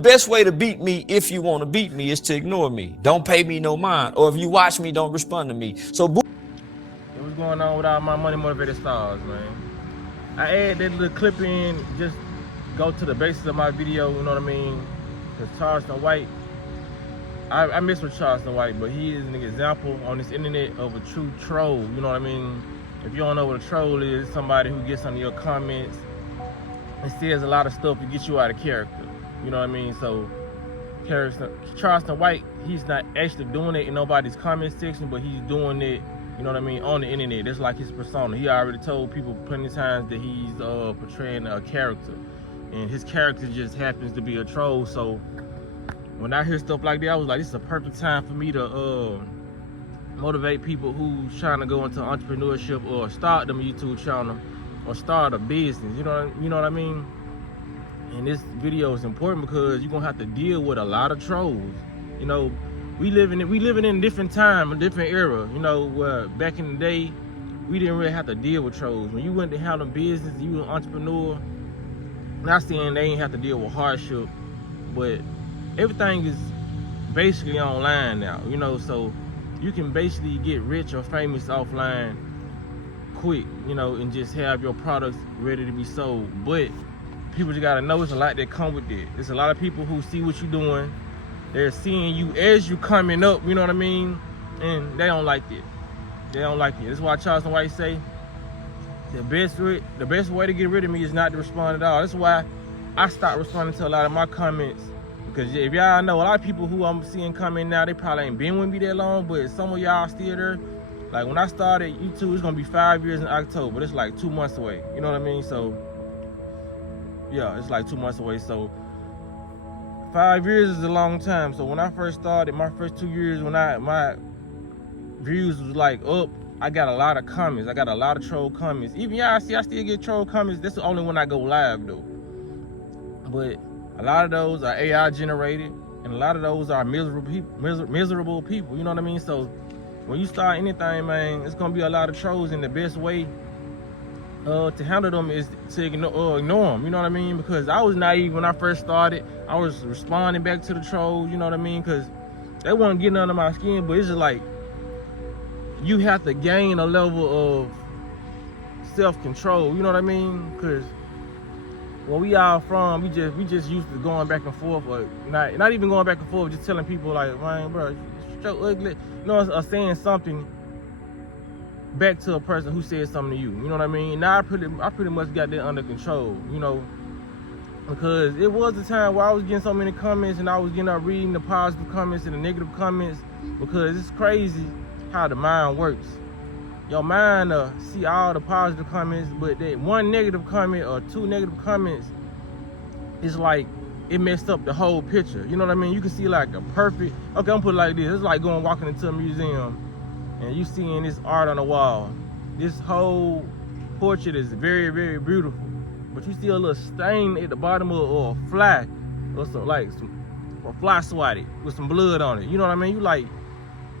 Best way to beat me, if you want to beat me, is to ignore me. Don't pay me no mind. Or if you watch me, don't respond to me. So what's going on with all my money motivated stars, man? I add that little clip in, just go to the basis of my video, you know what I mean? Because Charleston White, I mess with Charleston White, but he is an example on this internet of a true troll, you know what I mean? If you don't know what a troll is, somebody who gets under your comments and says a lot of stuff to get you out of character. You know what I mean? So Charleston White, he's not actually doing it in nobody's comment section, but he's doing it, you know what I mean, on the internet. That's like his persona. He already told people plenty of times that he's portraying a character, and his character just happens to be a troll. So when I hear stuff like that, I was like, this is a perfect time for me to motivate people who's trying to go into entrepreneurship or start them YouTube channel or start a business. You know what I mean? And this video is important because you're gonna have to deal with a lot of trolls. You know, we living in a different time, a different era. You know, where back in the day, we didn't really have to deal with trolls. When you went to handle business, you were an entrepreneur. Not saying they ain't have to deal with hardship, but everything is basically online now. You know, so you can basically get rich or famous offline quick. You know, and just have your products ready to be sold, but people just gotta know it's a lot that come with it. There's a lot of people who see what you're doing. They're seeing you as you coming up, you know what I mean? And they don't like it. They don't like it. That's why Charleston White say the best way to get rid of me is not to respond at all. That's why I stopped responding to a lot of my comments. Because if y'all know, a lot of people who I'm seeing comment now, they probably ain't been with me that long, but some of y'all still there. Like when I started YouTube, it's gonna be 5 years in October. It's like 2 months away. You know what I mean? So yeah, it's like 2 months away. So 5 years is a long time. So when I first started, my first 2 years, when my views was like up, I got a lot of comments. I got a lot of troll comments. Even y'all see, I still get troll comments. That's only when I go live though. But a lot of those are AI generated, and a lot of those are miserable people. You know what I mean? So when you start anything, man, it's gonna be a lot of trolls, and the best way to handle them is to ignore them, you know what I mean? Because I was naive when I first started. I was responding back to the trolls, you know what I mean? Because they wasn't getting under my skin, but it's just like, you have to gain a level of self-control, you know what I mean? Because where we all from, we just used to going back and forth, or not even going back and forth, just telling people like, man, bro, you're so ugly, you know, or saying something back to a person who said something to you, you know what I mean? Now I pretty much got that under control, you know, because it was a time where I was getting so many comments, and I was getting up reading the positive comments and the negative comments, because it's crazy how the mind works. Your mind see all the positive comments, but that one negative comment or two negative comments is like, it messed up the whole picture, you know what I mean? You can see like a perfect, okay, I'm put it like this, it's like walking into a museum and you seeing this art on the wall. This whole portrait is very, very beautiful, but you see a little stain at the bottom of or a fly, or some or fly swatted with some blood on it. You know what I mean? You like,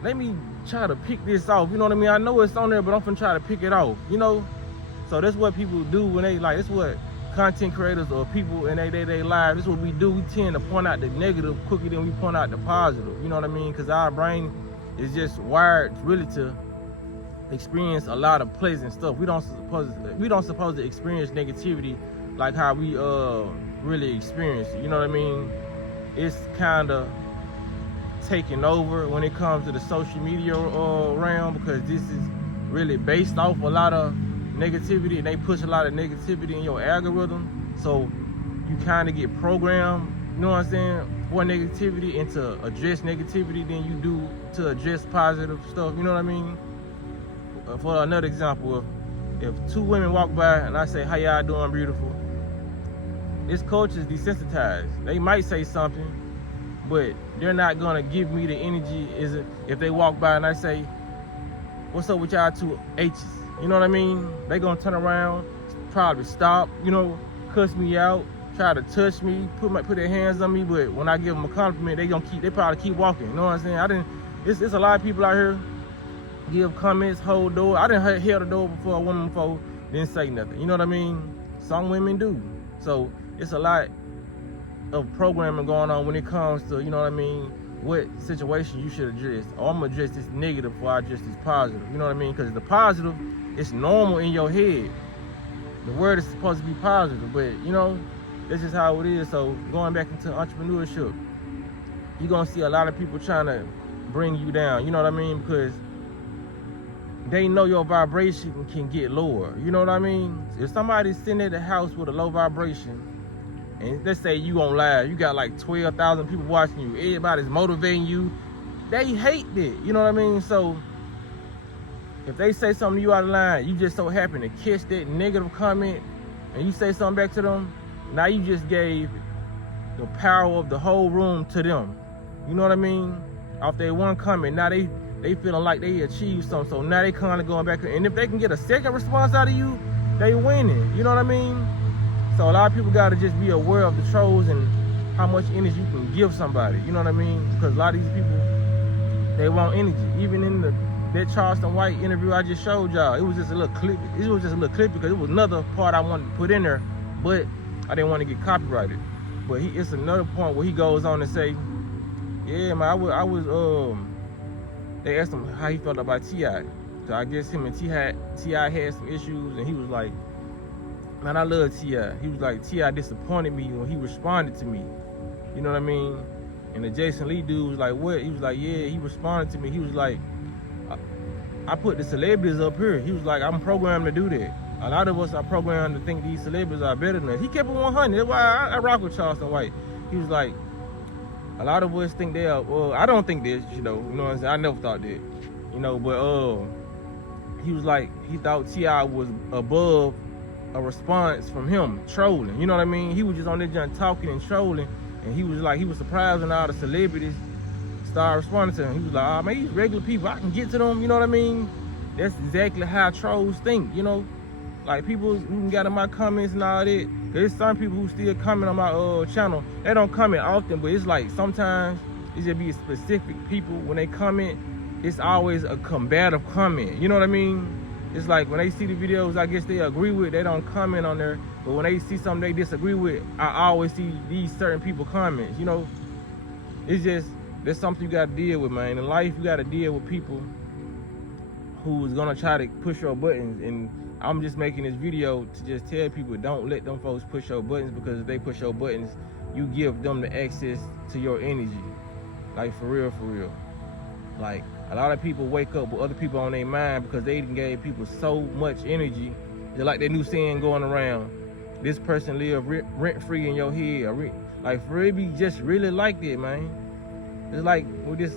let me try to pick this off. You know what I mean? I know it's on there, but I'm finna try to pick it off. You know? So that's what people do when they like. That's what content creators or people in they live. That's what we do. We tend to point out the negative quicker than we point out the positive. You know what I mean? Because our brain is just wired really to experience a lot of pleasant stuff. We don't supposed to experience negativity like how we really experience it. You know what I mean? It's kind of taking over when it comes to the social media realm, because this is really based off a lot of negativity, and they push a lot of negativity in your algorithm. So you kind of get programmed, you know what I'm saying, for negativity, and to address negativity than you do to address positive stuff. You know what I mean? For another example, if two women walk by and I say, how y'all doing, beautiful? This culture is desensitized. They might say something, but they're not gonna give me the energy if they walk by and I say, what's up with y'all two H's? You know what I mean? They gonna turn around, probably stop, you know, cuss me out, try to touch me, put their hands on me, but when I give them a compliment, they probably keep walking. You know what I'm saying? It's a lot of people out here give comments, hold door. I didn't held the door before a woman before, didn't say nothing. You know what I mean? Some women do. So it's a lot of programming going on when it comes to, you know what I mean, what situation you should address. Or I'm gonna address this negative before I address this positive. You know what I mean? Because the positive, it's normal in your head. The word is supposed to be positive, but you know, this is how it is. So going back into entrepreneurship, you're gonna see a lot of people trying to bring you down. You know what I mean? Because they know your vibration can get lower. You know what I mean? If somebody's sitting at the house with a low vibration, and let's say you on live, you got like 12,000 people watching you, everybody's motivating you, they hate it. You know what I mean? So if they say something to you out of line, you just so happen to catch that negative comment, and you say something back to them, now you just gave the power of the whole room to them. You know what I mean? Off that one comment, now they feeling like they achieved something, so now they kind of going back, and if they can get a second response out of you, they winning. You know what I mean? So a lot of people got to just be aware of the trolls and how much energy you can give somebody. You know what I mean? Because a lot of these people, they want energy. Even in that Charleston White interview I just showed y'all, it was just a little clip. It was just a little clip because it was another part I wanted to put in there, but I didn't want to get copyrighted. But it's another point where he goes on to say, yeah, man, I was they asked him how he felt about T.I. So I guess him and T.I. had some issues, and he was like, man, I love T.I. He was like, T.I. disappointed me when he responded to me. You know what I mean? And the Jason Lee dude was like, what? He was like, yeah, he responded to me. He was like, I put the celebrities up here. He was like, I'm programmed to do that. A lot of us are programmed to think these celebrities are better than us. He kept it 100. That's why I rock with Charleston White. He was like, a lot of us think they are, well, I don't think this, you know what I'm saying? I never thought that, you know, but he was like, he thought T.I. was above a response from him trolling. You know what I mean? He was just on there just talking and trolling, and he was like, he was surprised when all the celebrities started responding to him. He was like, oh man, these regular people, I can get to them. You know what I mean? That's exactly how trolls think. You know, like people who got in my comments and all that. There's some people who still comment on my channel. They don't comment often, but it's like sometimes it just be specific people. When they comment, it's always a combative comment. You know what I mean? It's like when they see the videos I guess they agree with, they don't comment on there. But when they see something they disagree with, I always see these certain people comments. You know, it's just, that's something you gotta deal with, man. In life, you gotta deal with people who's gonna try to push your buttons. And I'm just making this video to just tell people, don't let them folks push your buttons, because if they push your buttons, you give them the access to your energy. Like, for real, for real. Like, a lot of people wake up with other people on their mind because they gave people so much energy. Just like that new saying going around, this person live rent-free in your head. Like, for it be just really like that, man. It's like with this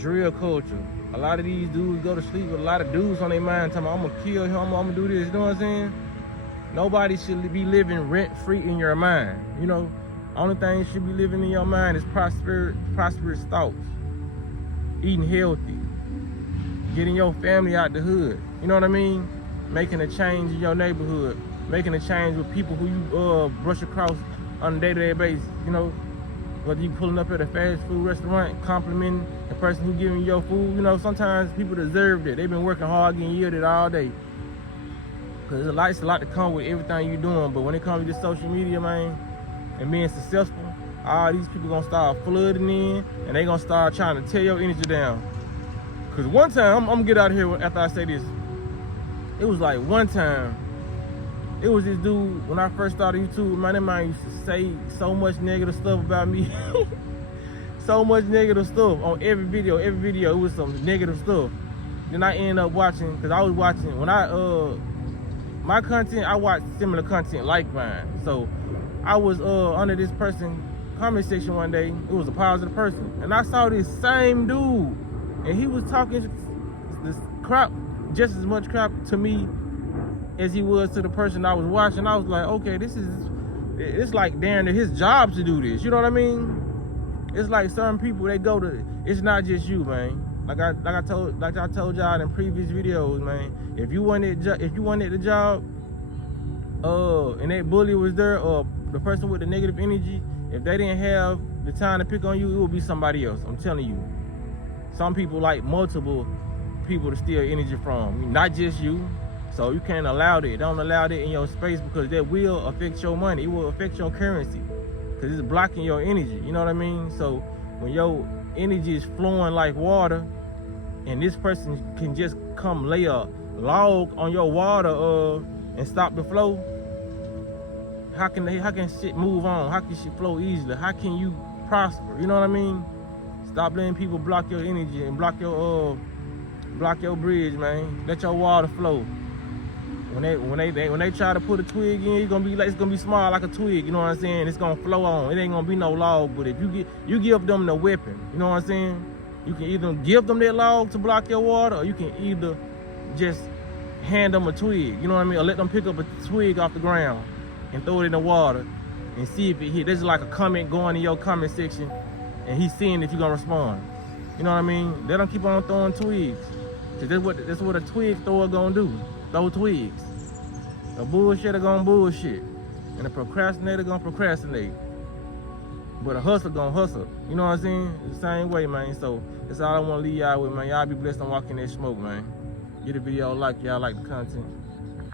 drill culture. A lot of these dudes go to sleep with a lot of dudes on their mind talking about, I'm gonna kill him, I'm gonna do this, you know what I'm saying? Nobody should be living rent-free in your mind. You know, only thing you should be living in your mind is prosperous thoughts. Eating healthy. Getting your family out the hood. You know what I mean? Making a change in your neighborhood. Making a change with people who you brush across on a day-to-day basis. You know, whether you pulling up at a fast food restaurant, complimenting the person who giving you your food. You know, sometimes people deserve it. They've been working hard, getting yielded all day. Because it's a lot to come with everything you're doing. But when it comes to this social media, man, and being successful, all these people gonna start flooding in, and they gonna start trying to tear your energy down. Cause one time, I'm gonna get out of here after I say this. It was like one time, it was this dude, when I first started YouTube, man, that man used to say so much negative stuff about me. So much negative stuff on every video, it was some negative stuff. Then I ended up watching, cause I was watching, when my content, I watch similar content like mine. So I was under this person comment section one day. It was a positive person, and I saw this same dude, and he was talking this crap, just as much crap to me as he was to the person I was watching. I was like, okay, it's like damn near his job to do this. You know what I mean? It's like some people, they go to, it's not just you, man. Like I told y'all in previous videos, man. If you wanted the job, and that bully was there, or the person with the negative energy, if they didn't have the time to pick on you, it would be somebody else. I'm telling you. Some people like multiple people to steal energy from, not just you. So you can't allow that. Don't allow that in your space, because that will affect your money. It will affect your currency. because it's blocking your energy. You know what I mean? So when your energy is flowing like water, and this person can just come lay a log on your water and stop the flow, how can shit move on? How can shit flow easily? How can you prosper? You know what I mean? Stop letting people block your energy and block your bridge, man. Let your water flow. When they try to put a twig in, it's gonna be small like a twig. You know what I'm saying? It's gonna flow on. It ain't gonna be no log. But if you give them the weapon, you know what I'm saying? You can either give them that log to block your water, or you can either just hand them a twig. You know what I mean? Or let them pick up a twig off the ground and throw it in the water and see if it hit. This is like a comment going in your comment section, and he's seeing if you're gonna respond. You know what I mean? Let them keep on throwing twigs. Cause that's what a twig thrower gonna do. Throw twigs. A bullshitter gonna bullshit. And a procrastinator gonna procrastinate. But a hustler gonna hustle. You know what I'm saying? It's the same way, man. So that's all I wanna leave y'all with, man. Y'all be blessed on walking that smoke, man. Get the video like y'all like the content.